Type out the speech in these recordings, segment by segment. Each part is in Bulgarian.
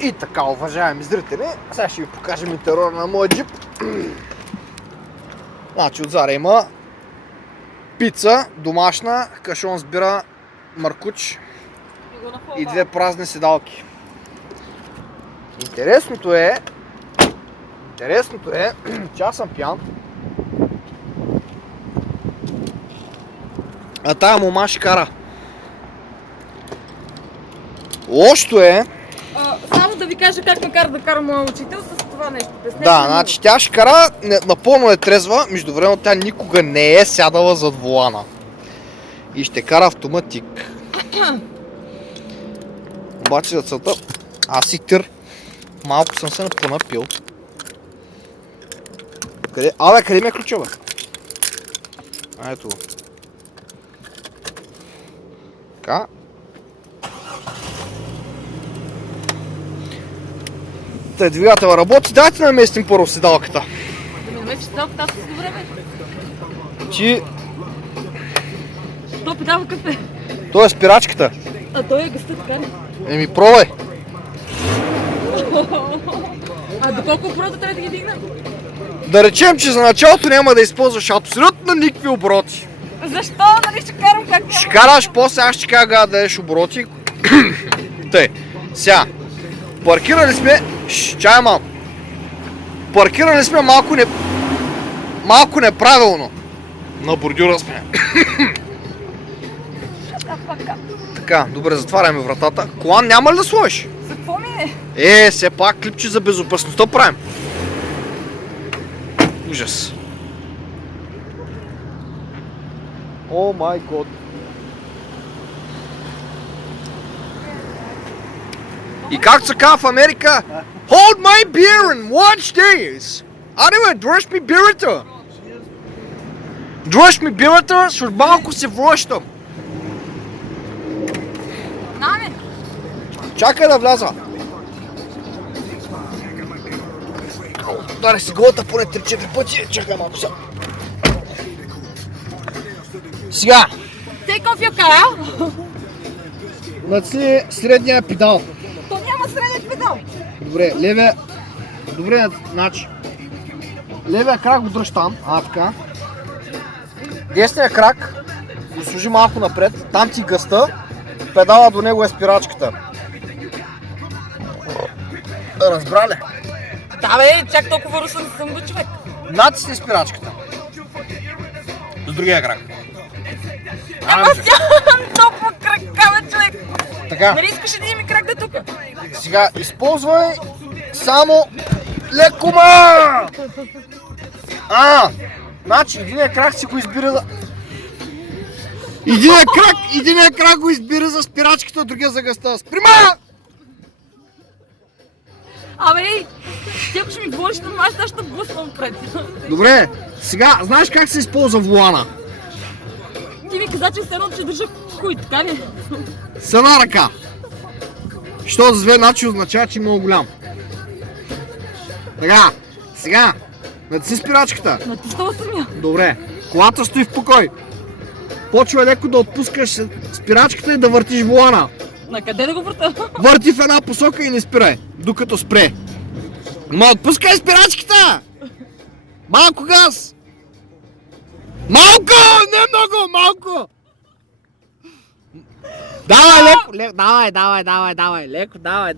И така, уважаеми зрители, сега ще ви покажем интериора на моя джип. Значи отзаде има пица, домашна, кашон с бира, маркуч и 2 празни седалки. Интересното е, че аз съм пиян, а тая мома ще кара. Лошото е... Само да ви кажа как ме кара да кара моя учител с това нещо. Да, значи тя ще кара, напълно е трезва, междувременно тя никога не е сядала зад волана. И ще кара автоматик. Обаче за целта, аз си тър. Малко съм се понапил. Къде? Къде ми е ключа, бе? Ето го. Така. Тъй, двигателя работи, дайте да наместим първо седалката. Да ми наместиш седалката, аз си добре, бе. Чи... То педал какъв е? То е спирачката. А той е гъста, така ли? Еми, пробвай. А доколко оборота трябва да ги дигна? Да речем, че за началото няма да използваш абсолютно никакви обороти. Защо? Нали ще карам как няма? Ще караш, после аз ще кажа да дадеш обороти. Тъй, сега. Паркирали сме... Чай малко. Паркирали сме малко неправилно. На бордюра сме. Така, добре, затваряме вратата. Колан няма ли да сложиш? За какво ми е? Все пак клипче за безопасността правим. Ужас. О май год. И както се казва в Америка, hold my beer and watch this. Анyway, дръж ми бирата. Дръж ми бирата, защото малко се връщам. Наме! Чакай да вляза. Удари си голата поне 3-4 пъти. Чакай малко сега. Сега. Take off your car! Натисни средния педал. То няма среден педал! Добре, левия... Добре, значи... Левия крак го дръж там, така. Десния крак го служи малко напред, там ти гъста, педала до него е спирачката. Разбра ли? Да бе, чак толкова русен съм бе, човек. Натисни спирачката. С другия крак. Ама сядам толкова крака, бе, човек. Така. Нали искаш един ми крак да тук? Сега използвай само лекома! Значи единия крак си го избира за... Единия крак го избира за спирачката, другия за гъста. Сприма! Абе, ти ако ще ми говориш на това, ще блъсвам пред. Добре, сега знаеш как се използва волана? Ти ми каза, че все едно ще държа хуй, така ли? С една ръка. Що за две значи означава, че е много голям. Така, сега, натисни спирачката. Натиснала съм я. Добре, колата стои в покой. Почва леко да отпускаш спирачката и да въртиш волана. На къде да го върта? Върти в една посока и не спирай, докато спре. Ма отпускай спирачката! Малко газ! Малко! Не много, малко! Давай, леко, давай, леко, давай.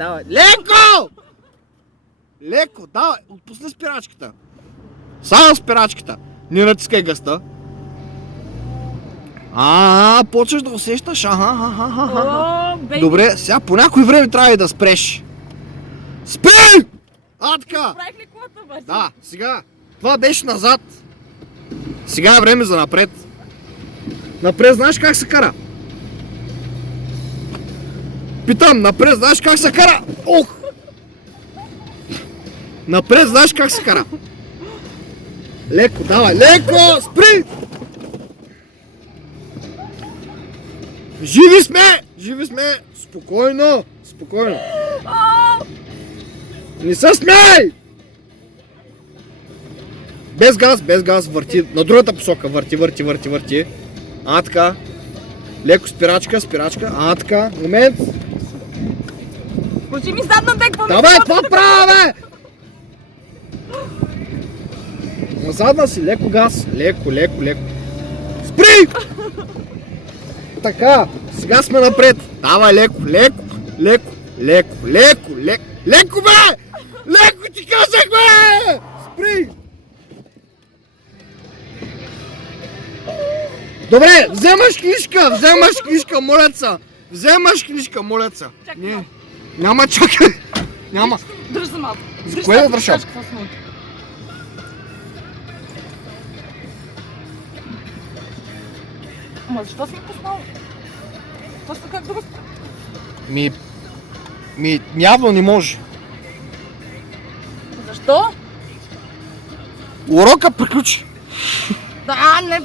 Леко, давай, отпусни спирачката. Само спирачката. Не натискай гъста. Почваш да усещаш, Добре, сега по някой време трябва и да спреш. Спри! Така! Правих ли колата, бе? Да, сега. Това беше назад. Сега е време за напред. Напред знаеш как се кара? Питам, напред знаеш как се кара? Ох! Напред знаеш как се кара? Леко, давай, леко! Спри! Живи сме! Спокойно! Не се смей! Без газ, върти. На другата посока, върти. Така. Леко спирачка. Така. Момент. Пуши ми задната, какво ми Давай, това правя, бе! Назадна си, леко газ. Леко. Спри! Така, сега сме напред. Давай, леко, бе! Леко ти казах, бе! Спри! Добре, вземаш книжка, моля се. Чакай Не, малко. няма чакай. Няма. Дръж за малко. За кое да държа? Какво се научи? Ама защо си ми пуснал? Точно как да го... Явно не може. Защо? Урока приключи. Да, не